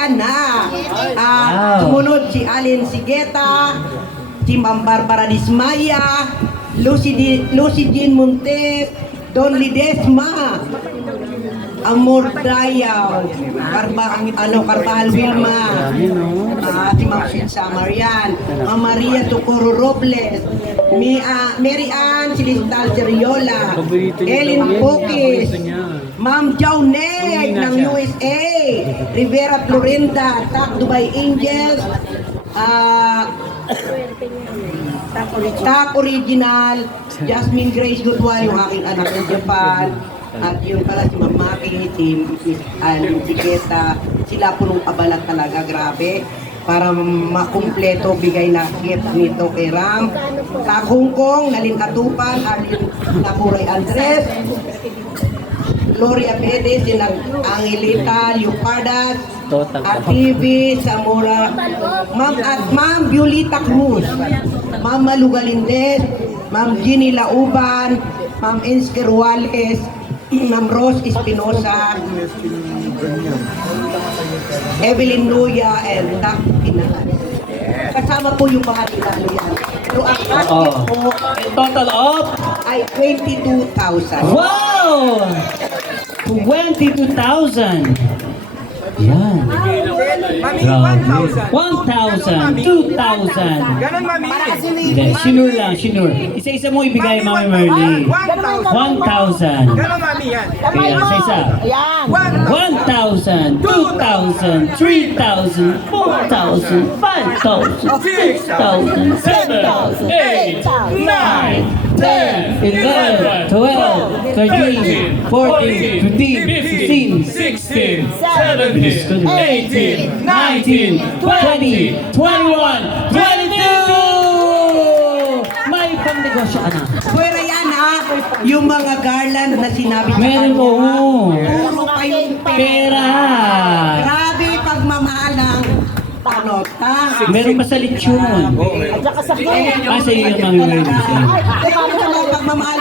Pagparian na. Tumunod si Allen Sigeta, si Ma'am Barbara Dismaya, Lucy Jean Montes, Don Lidesma, Amor Dayaw, Carvajal Wilma, si Ma'am Shinsa Marian, Ma'am Maria Tucoro Robles, Mary Ann Silistal Seriola, Ellen Pokis, Ma'am Jauneg ng USA, Rivera Florinda, TAC Dubai Angels, TAC Original, Jasmine Grace Gutwa, yung aking anak ng Japan, at yun pala si Ma'am Maki, si Miss Allen Sigeta, sila punong kabalat talaga, grabe. Para makumpleto bigay na gift nito kay Ram. Sa Hong Kong, Nalin Atupan, Alin Napuray Andres, Gloria Pede, silang Angelita Yucardas, at TV, Zamora, Ma'am Violeta Cruz, Ma'am Malu Galindez, Ma'am Ginny Lauban, Ma'am Ensker Wales, Ma'am Rose Espinosa, Evelyn Nuya, and Tac Pinal. Kasama po yung mga tinalo yan. So, ang akin po, Total of? ay 22,000. Wow! 22,000. Yan. Mami, Grabe. 1,000. 1,000, 2,000. Ganon, mami. Hindi, sinure lang, sinure. Isa-isa mo ibigay, Mami Merly. 1,000. Ganon, mami, yan. Kaya, isa-isa. 1,000, 2,000, 3,000, 4,000, 5,000, 6,000, 7,000, 8,000, 9,000, 10, 11, 12, 13, 14, 15, 16, 16, 17, 18, 19, 20, 21, 22! May pangnegosyo ka na. Pwera yan ha, yung mga garland na sinabi sa Meron mo. Puro kayong Pera. Grabe pagmamahal ng panota. Meron pa sa lechon. At saka sa Sa iyo yung Mami Merly. Ito mga pagmamahal